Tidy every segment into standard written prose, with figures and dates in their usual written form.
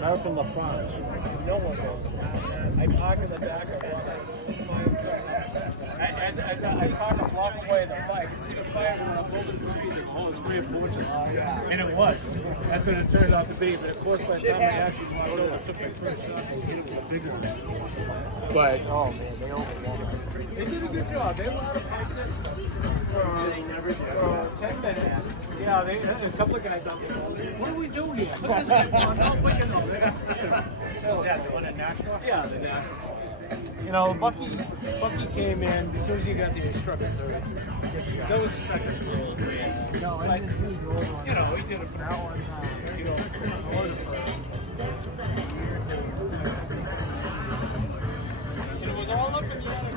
Malcolm LaFrance. No one knows. I park in the back of one. As I park a block away, the fire, I could see the fire going up over the trees and all those rear porches. And it was. That's what it turned out to be. But of course, by the time I actually walked over, I took my first shot and hit it with a bigger one. But, oh man, they overwhelmed. They did a good job. They allowed us for 10 minutes. Yeah, a couple of guys out there. What do we do here? Look at this guy. No, look at them. Yeah, the one at Nashville? Yeah, the Nashville. You know, Bucky came in as soon as he got the instructor. That was the second floor. No, I didn't you know, he did it for that one. You know, it was all up in the attic.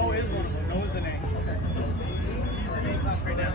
No is one of them. No is an A. The name comes right now.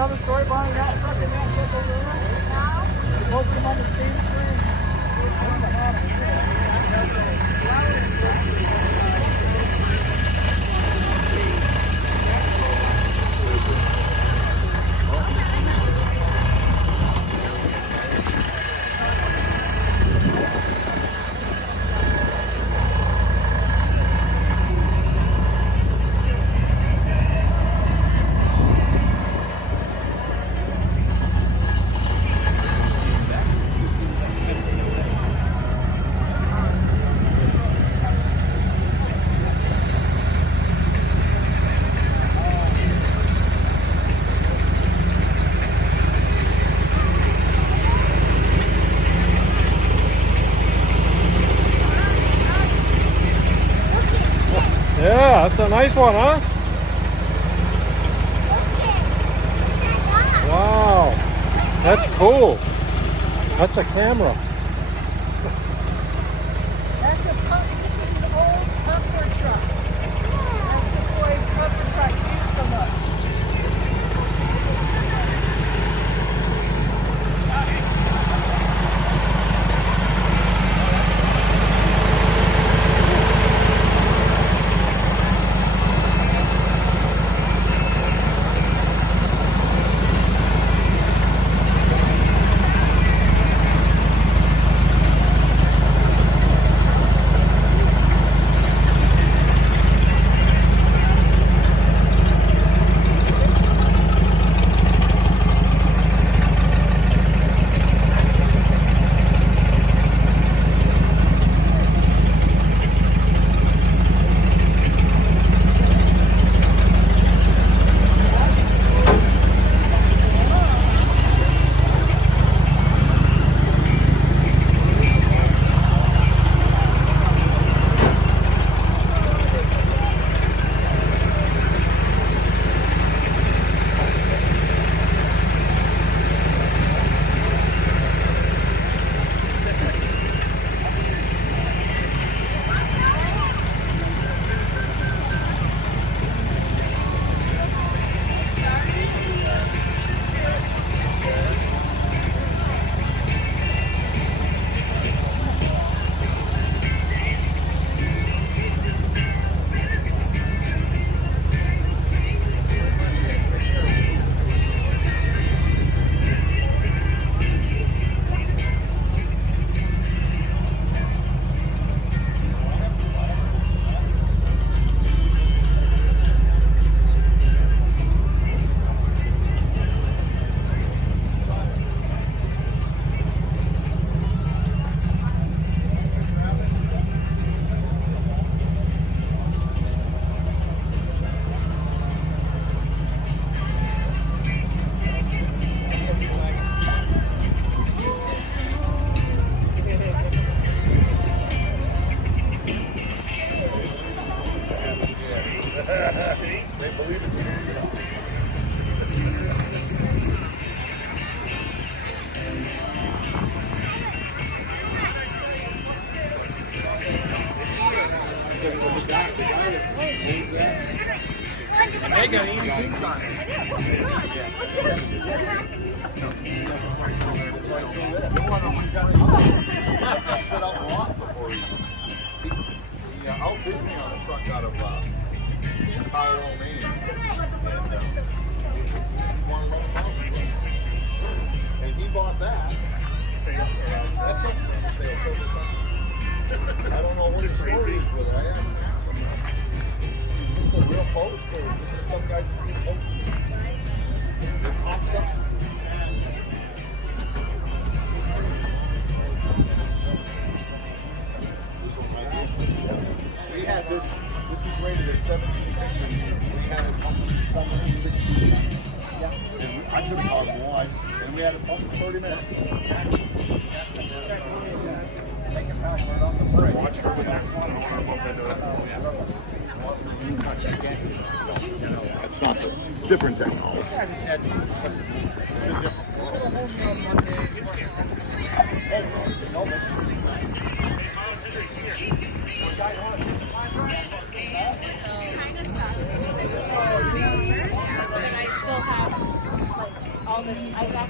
The story behind that truck and that truck over there? Both of them on the same Yeah, that's a nice one, huh? Wow, that's cool. That's a camera. That's a pump. This is an old pumper truck. That's the Floyd pumper truck used so much. They got EMPs on it. Set up a lot before he outbid me on a truck out of Colorado, Maine. And he bought that. That's it. I don't know what his story is with it. I asked him, is this a real post or is this some guy just keeps posting? It pops up. We had this is rated at 17. We had it pumped in the summer at 60. Yeah. And I could have called one, and we had it pumped for 30 minutes. Watch for the next one. I want to bump into it. That's not the different technology. Kind of sucks. And I still have all this. I got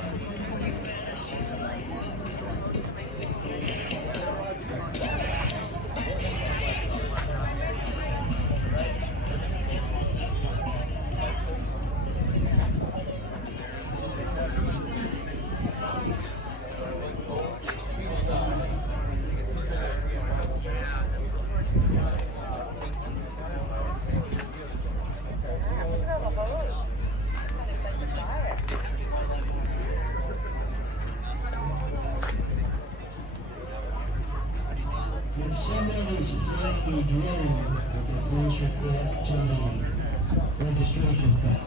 When someone is flying a drone with a police report to the registration box,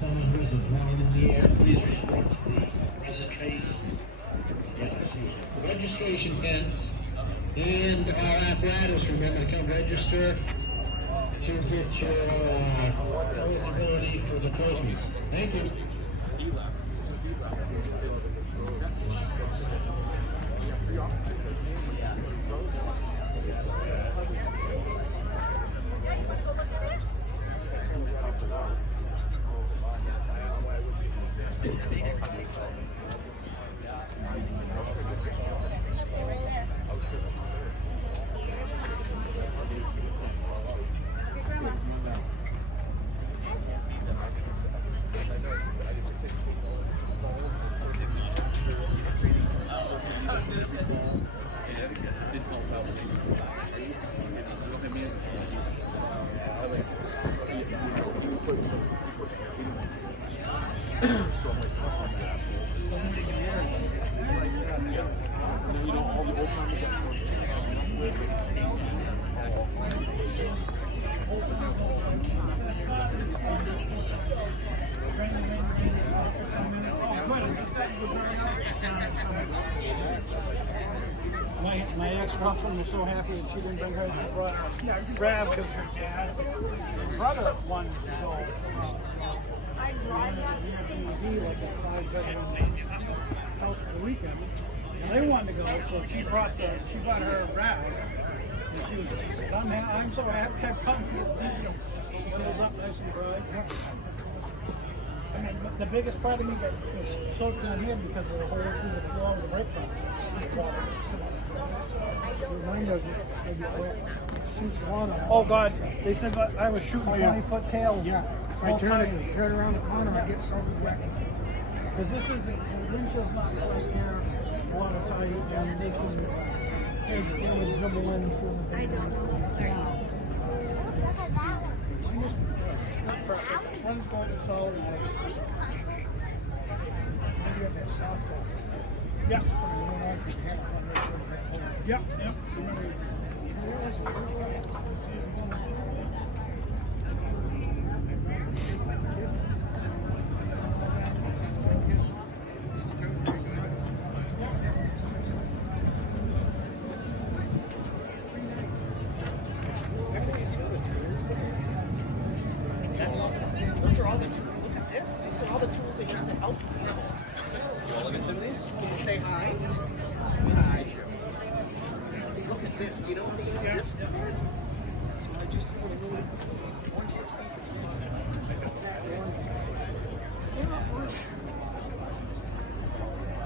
someone who's a drone in the air, please report to the present case. Yes, the registration pens and our apparatus, remember to come register. to get your eligibility for the trophies. Thank you. My ex-girlfriend was so happy that she didn't bring her. She brought Brad because her dad, her brother wanted to go. Like a 5-bedroom house for the weekend, and they wanted to go. So she brought her Brad, and she said, "I'm so happy I come here." Windows up, nice and dry. I mean, but the biggest part of me that was soaked in here because of the hole through the floor of the brake pump. Remind us, maybe shoots water. Oh God, they said that I was shooting 20-foot tails. Yeah, if I turn around the corner, I get so wet. Because this is, the windshield's not quite there watertight, and they can dribble in through the. I don't know. Not perfect. One's going to solve it. Yeah. Yeah, yeah. Those are all the tools. Look at this. These are all the tools that used to help people. Look at some of these. Can you say hi? Hi. Look at this. Do you know what they use this for? So I just put a little horn system.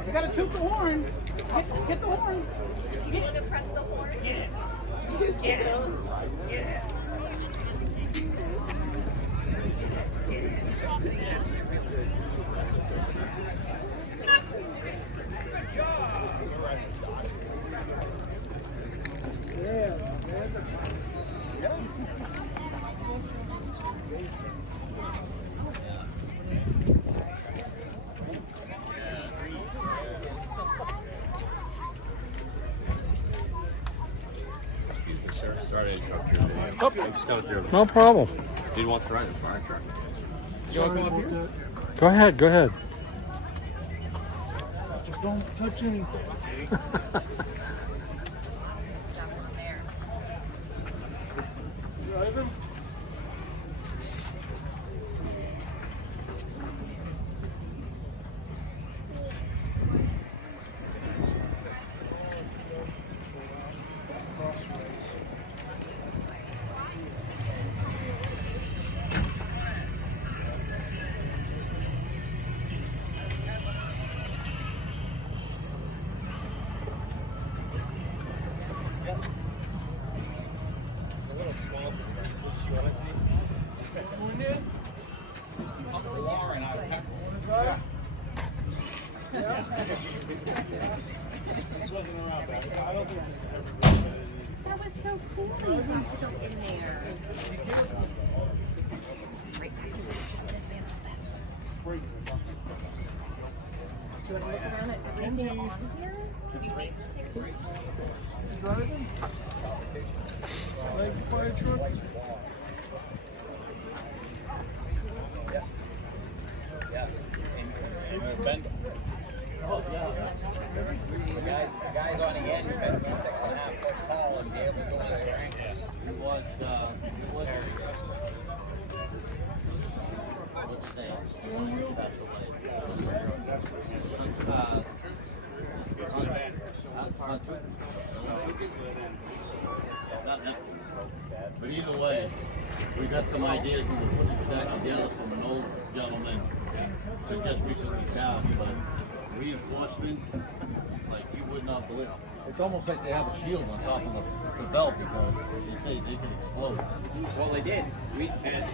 You gotta toot the horn. Hit the horn. You want to press the horn? Yeah. You do? Yeah. Sorry to interrupt your video. I'm just going through. No problem. Dude wants to ride in a fire truck. You want to come up here? Go ahead, go ahead. Just don't touch anything. Driver? That was so cool. You got to go in there. Right back over there. Just this man on that. Do you want to look around at everything on here? Can you wait? Driving? Like fire truck? The guys on the end better be 6.5 foot tall and be able to go in there. It was But either way, we got some ideas and we'll put this back together from an old gentleman that just recently passed, but reinforcements, like you would not believe. It's almost like they have a shield on top of the belt because they say they can explode. Well, they did. We had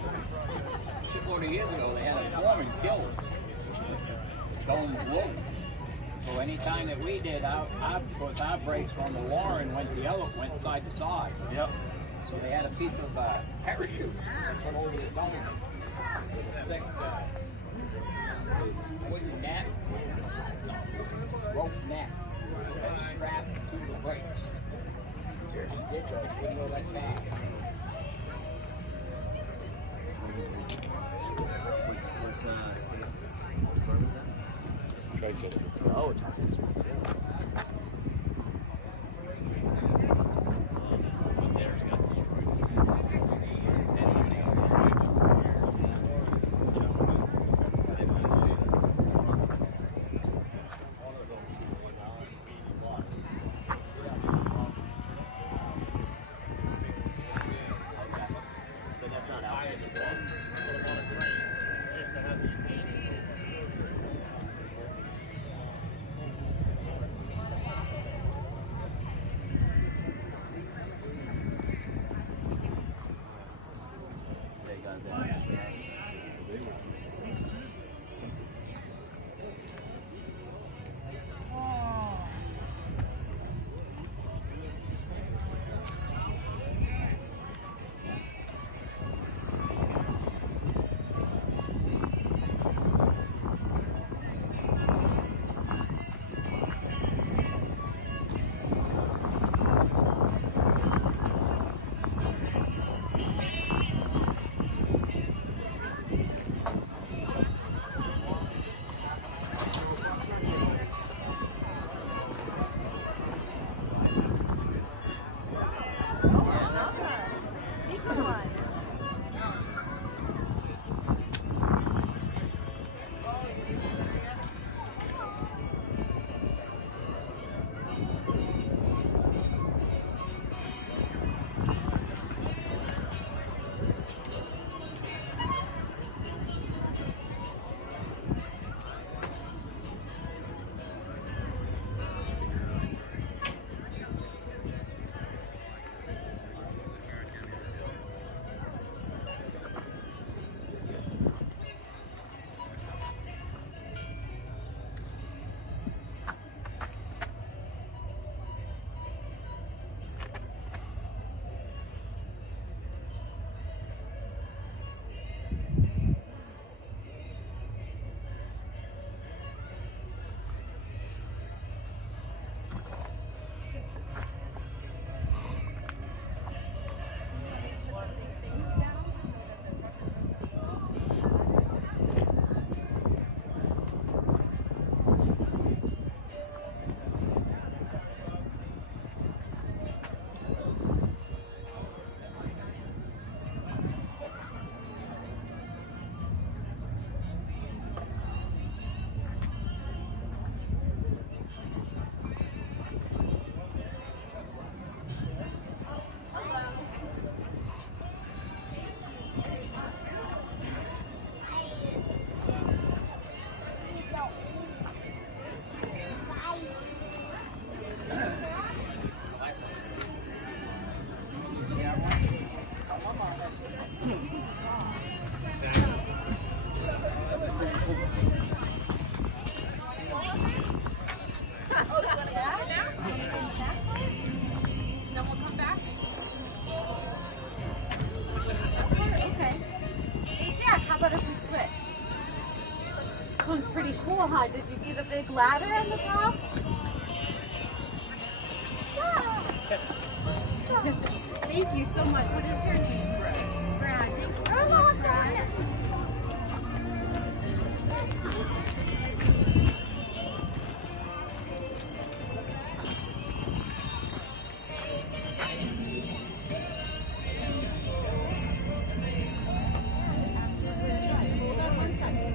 40 years ago, they had a foreman killed. Going with wood. So anytime that we did, of course, our brakes on the Warren went side to side. Yep. So they had a piece of parachute put over the dome with a thick wooden net, rope net, that's strapped to the brakes. Jersey ditch, I wouldn't go that bad. What's Steve? Where was that? Oh, Texas. Theirs got destroyed. But that's not out there. They got that. This one's pretty cool, huh? Did you see the big ladder on the top? Thank you so much. What is your name? Brad. Brad. Brad. Hold on one second.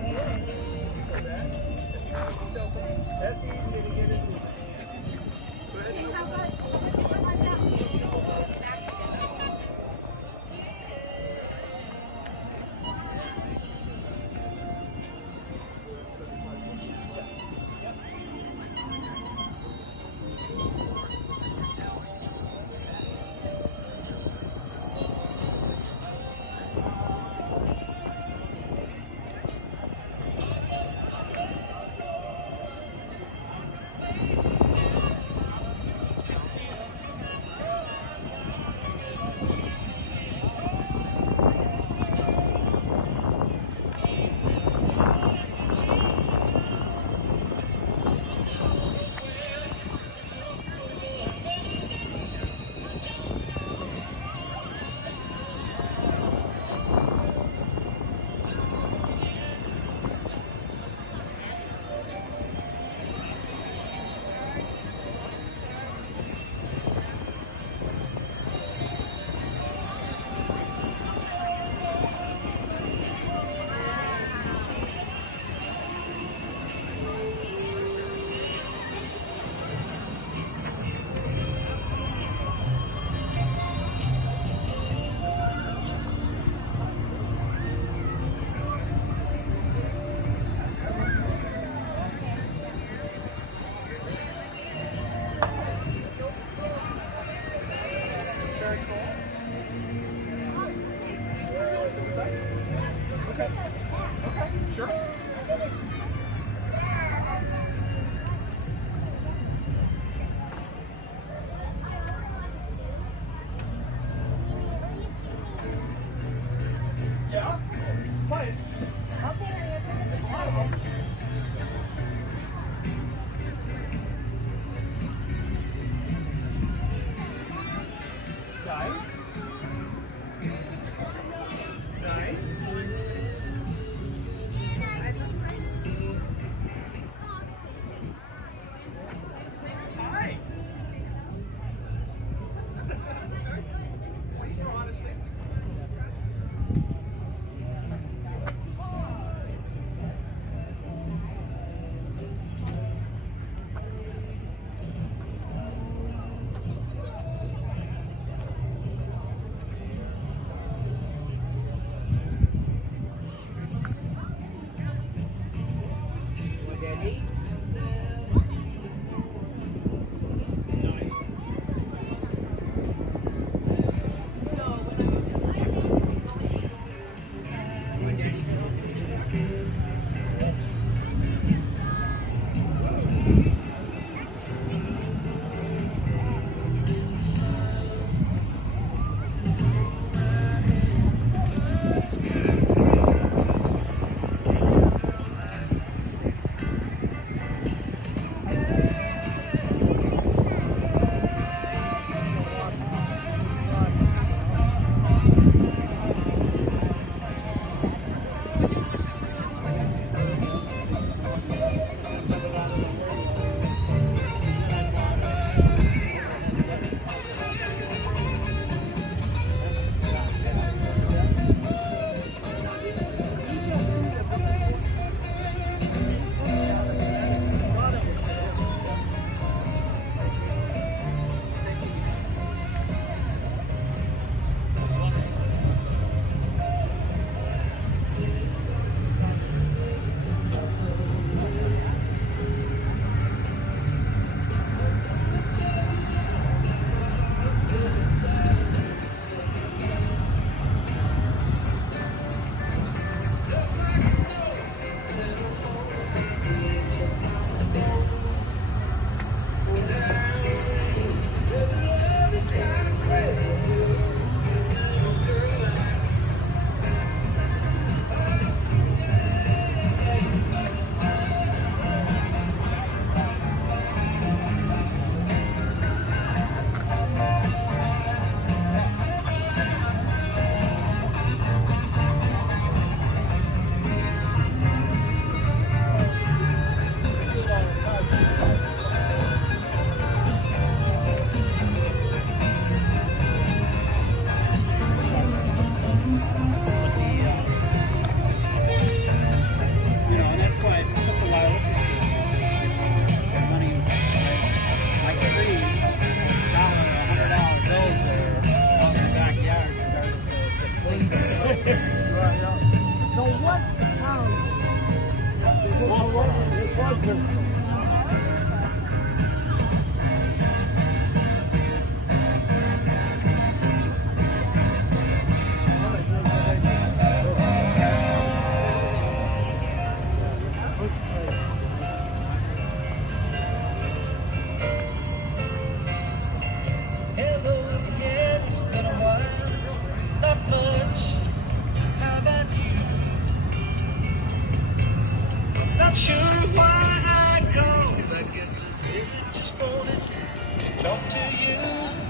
talk to you.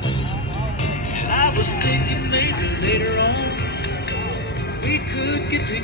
And I was thinking maybe later on we could get together.